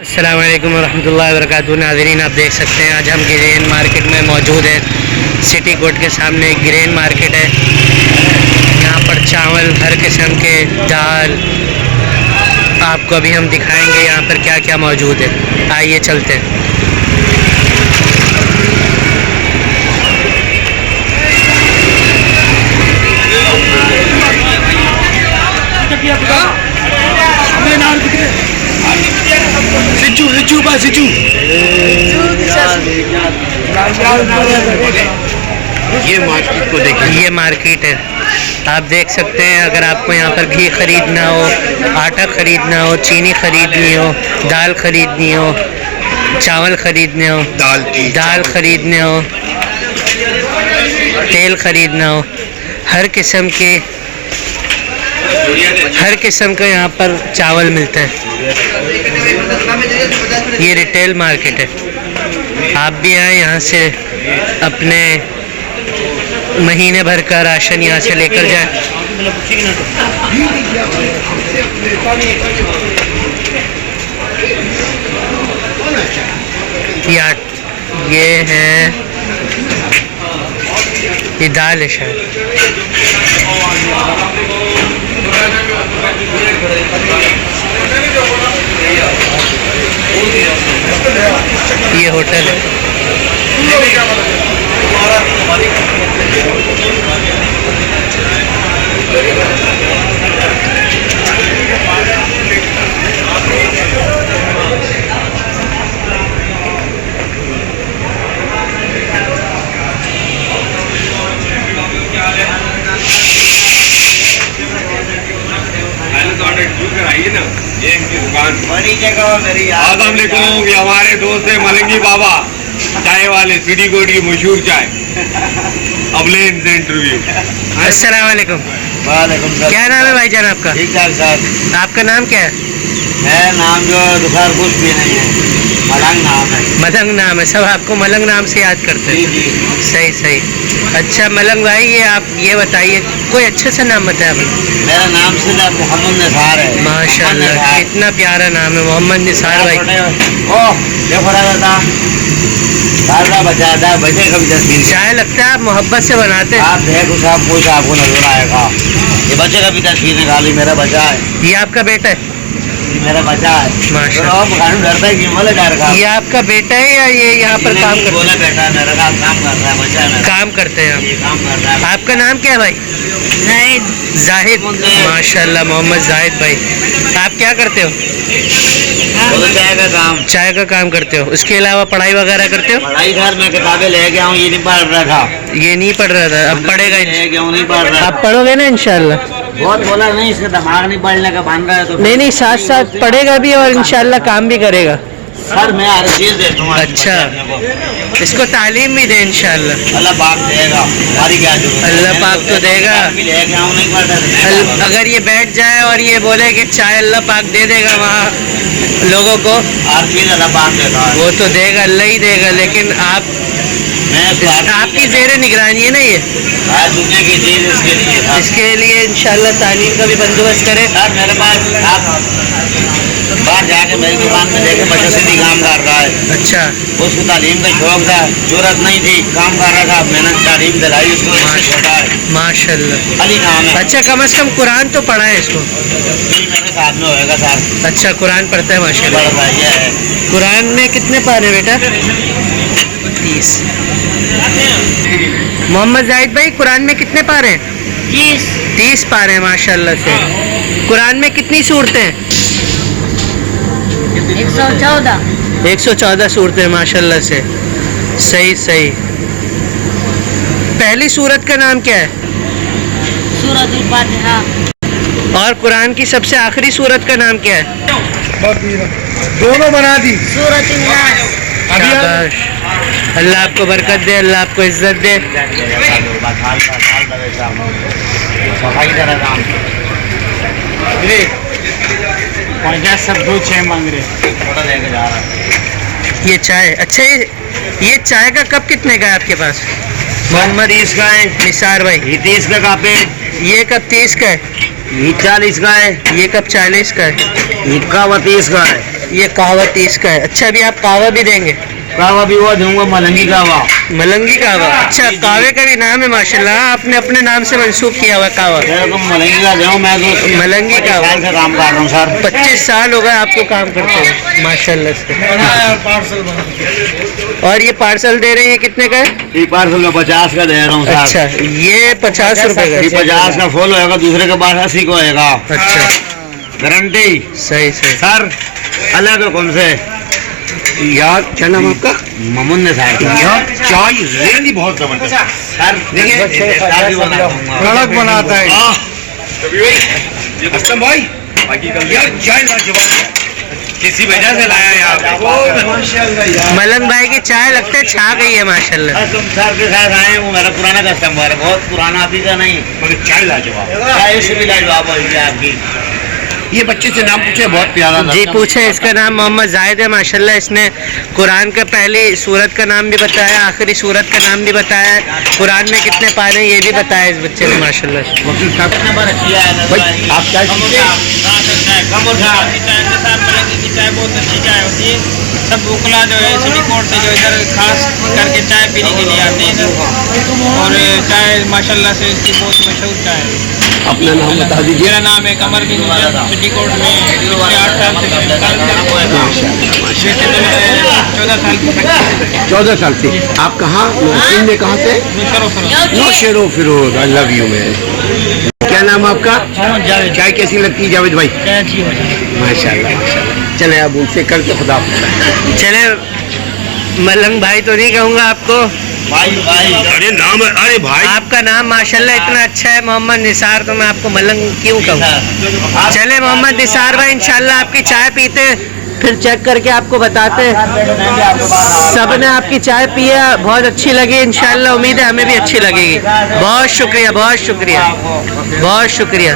अस्सलाम वालेकुम रहमतुल्लाहि व बरकातुहू। नाज़रीन, आप देख सकते हैं आज हम गिरेन मार्केट में मौजूद हैं। सिटी कोर्ट के सामने एक गिरेन मार्केट है। यहाँ पर चावल, हर किस्म के दाल आपको अभी हम दिखाएंगे यहाँ पर क्या क्या मौजूद है। आइए चलते हैं। ये मार्केट को देखिए, ये मार्केट है, आप देख सकते हैं। अगर आपको यहाँ पर घी खरीदना हो, आटा खरीदना हो, चीनी खरीदनी हो, दाल खरीदनी हो, चावल खरीदने हो, दाल खरीदने हो, तेल खरीदना हो, हर किस्म का यहाँ पर चावल मिलता है। ये रिटेल मार्केट है। आप भी आए यहाँ से अपने महीने भर का राशन यहाँ से लेकर जाए। ये है, ये दाल है शायद। ये होटल है। आइए ना, ये इनकी दुकान बड़ी जगह मेरी। अस्सलामुअलैकुम, ये हमारे दोस्त है मलंगी बाबा, चाय वाले, सिटी कोर्ट की मशहूर चाय। अब ले इनसे इंटरव्यू। अस्सलाम वालेकुम। वालेकुम सलाम। क्या नाम है भाईजान आपका? ठीक ठाक सर। आपका नाम क्या है? नाम जो दुकान कुछ भी नहीं है, मलंग नाम है। मलंग नाम है, सब आपको मलंग नाम से याद करते जी हैं। जी। सही सही। अच्छा मलंग भाई, ये आप ये बताइए, कोई अच्छा सा नाम बताया भाई। मेरा नाम सिर्फ मोहम्मद निसार है। माशाल्लाह, कितना प्यारा नाम है, मोहम्मद निसार भाई। ओह देखो दादा, दादा बचा बचे कभी तस्वीर। चाय लगता है आप मोहब्बत से बनाते हैं। आप देखो साहब, कुछ आपको नजर आएगा। ये बच्चे का भी तस्वीर निकाली, मेरा बच्चा है। ये आपका बेटा है? ये मेरा बच्चा है। माशाल्लाह। डरता है कि बोले जा रहा। ये आपका बेटा है या ये यहाँ पर काम करता बोला बेटा है मेरा, काम करता है, बच्चा है। काम करते हैं ये काम करता है। आपका नाम क्या है भाई? जाहिद। माशाल्लाह, मोहम्मद जाहिद भाई। आप क्या करते हो? चाय का काम करते हो। उसके अलावा पढ़ाई वगैरह करते हो? पढ़ाई घर में किताबें ले गया हूँ, ये नहीं पढ़ रहा था। ये नहीं पढ़ रहा था, अब पढ़ेगा। नहीं पढ़ रहा। आप पढ़ोगे ना इंशाल्लाह? बहुत बोला नहीं, इसका दिमाग नहीं पढ़ने का बन रहा है तो नहीं, साथ साथ पढ़ेगा भी और इंशाल्लाह काम भी करेगा। सर मैं हर चीज देता हूँ। अच्छा, इसको तालीम भी दे इंशाल्लाह। अल्लाह पाक देगा, हमारी क्या जरूरत है। अल्लाह पाक तो देगा। नहीं पढ़ अगर ये बैठ जाए और ये बोले कि चाय अल्लाह पाक दे देगा वहाँ लोगों को, हर चीज अल्लाह पाक देता है। वो तो देगा, अल्लाह ही देगा। लेकिन आपकी जेर निगरानी है ना ये दुनिया की चीज इसके लिए इंशाल्लाह तालीम का भी बंदोबस्त करे। सर मेरे पास आप बाहर जाके मेरी दुकान में देखे बच्चा सीधी काम कर रहा है। अच्छा, उसको तालीम का शौक था, जरूरत नहीं थी, काम कर रहा था, मैंने तालीम दिलाई उसको। छोटा है माशाल्लाह, अली नाम है। अच्छा, कम से कम कुरान तो पढ़ा है इसको? मेरे साथ में होएगा सर। अच्छा, कुरान पढ़ता है माशाल्लाह। बड़ा ये है। कुरान में कितने पारे बेटा? 30। मोहम्मद जाहिद भाई, कुरान में कितने पारे हैं? 30 पारे हैं माशाल्लाह से। कुरान में कितनी सूरतें हैं? 114 सूरतें माशाल्लाह से। सही सही। पहली सूरत का नाम क्या है? सूरतुल फातिहा। और कुरान की सबसे आखिरी सूरत का नाम क्या है? दोनों बना दी। सूरतुल नास। शाबाश, अल्लाह आपको बरकत दे, अल्लाह आपको इज्जत दे। सब 2 6 मांग रहे, थोड़ा लेके जा रहा है। ये चाय, अच्छा ये चाय का कप कितने का है आपके पास? मोहम्मद 30 का है। निसार भाई, ये 30 का कप है। ये कप 30 का है। ये 40 का है। ये कप 40 का है। ये कप 30 का है। ये कहवा 30 का है। अच्छा, अभी आप कहवा भी देंगे? कावा भी वो दूंगा, मलंगी कावा। मलंगी कहवा। अच्छा, कहवे का भी नाम है माशाल्लाह, आपने अपने नाम से मंसूब किया हुआ कहवा। मलंगी का दूँ मैं तो। मलंगी कहवा से काम कर रहा हूँ सर। 25 साल हो गए आपको काम करते हुए माशाल्लाह से। और ये पार्सल दे रहे हैं, ये कितने का है? ये पार्सल में 50 का दे रहा हूँ सर। अच्छा, ये 50 रुपए का? ये 50 का फुल होएगा, दूसरे के पास 80 को होएगा। अच्छा, गारंटी। सही सही। सर अलग कौन से यार क्या नाम आपका? ममुन ने सर। यार चाय रियली बहुत जबरदस्त सर देखिए कड़क बनाता है। असलम भाई यार चाय लाजवाब है, किसी वजह से लाया यहाँ पे। मलंग भाई की चाय लगता है छा गई है माशाल्लाह। तुम सर के साथ आए, वो मेरा पुराना कस्टमर है, बहुत पुराना, अभी का नहीं। मगर चाय लाजवाब। चाय से भी लाजवाब होगी आपकी। ये बच्चे से नाम पूछे, बहुत प्यारा था। जी पूछे। इसका नाम मोहम्मद जाहिद है माशाल्लाह। इसने कुरान का पहली सूरत का नाम भी बताया, आखिरी सूरत का नाम भी बताया, कुरान में कितने पारे ये भी बताया इस बच्चे ने माशाल्लाह। नंबर अच्छी है भाई आप चाय पीते हैं? कम उठा। मलंगी की चाय बहुत अच्छी चाय होती है। सब बुकला जो है सिटी कोर्ट से जो इधर खास करके चाय पीने के लिए आते हैं इधर, और चाय माशाल्लाह से इसकी बहुत मशहूर चाय है। अपना नाम बता दीजिए। मेरा नाम है कमर बिन सिटी कोर्ट में पिछले 8 साल से 14 साल की बच्ची 14 साल से। आप कहाँ सिंध में, कहाँ से? नो शेरो Firoz, I love you man. क्या नाम आपका? चाय कैसी लगती है जावेद भाई? माशाल्लाह माशाल्लाह। चले अब उनसे करके खुदा हाफिज़। चले, मलंग भाई तो नहीं कहूँगा आपको, भाई भाई। अरे नाम, अरे भाई आपका नाम माशाल्लाह इतना अच्छा है मोहम्मद निसार, तो मैं आपको मलंग क्यों कहूँ। चले मोहम्मद निसार भाई, इंशाल्लाह आपकी चाय पीते फिर चेक करके आपको बताते। सबने आपकी चाय पी है, बहुत अच्छी लगी, इंशाल्लाह उम्मीद है हमें भी अच्छी लगेगी। बहुत शुक्रिया, बहुत शुक्रिया, बहुत शुक्रिया।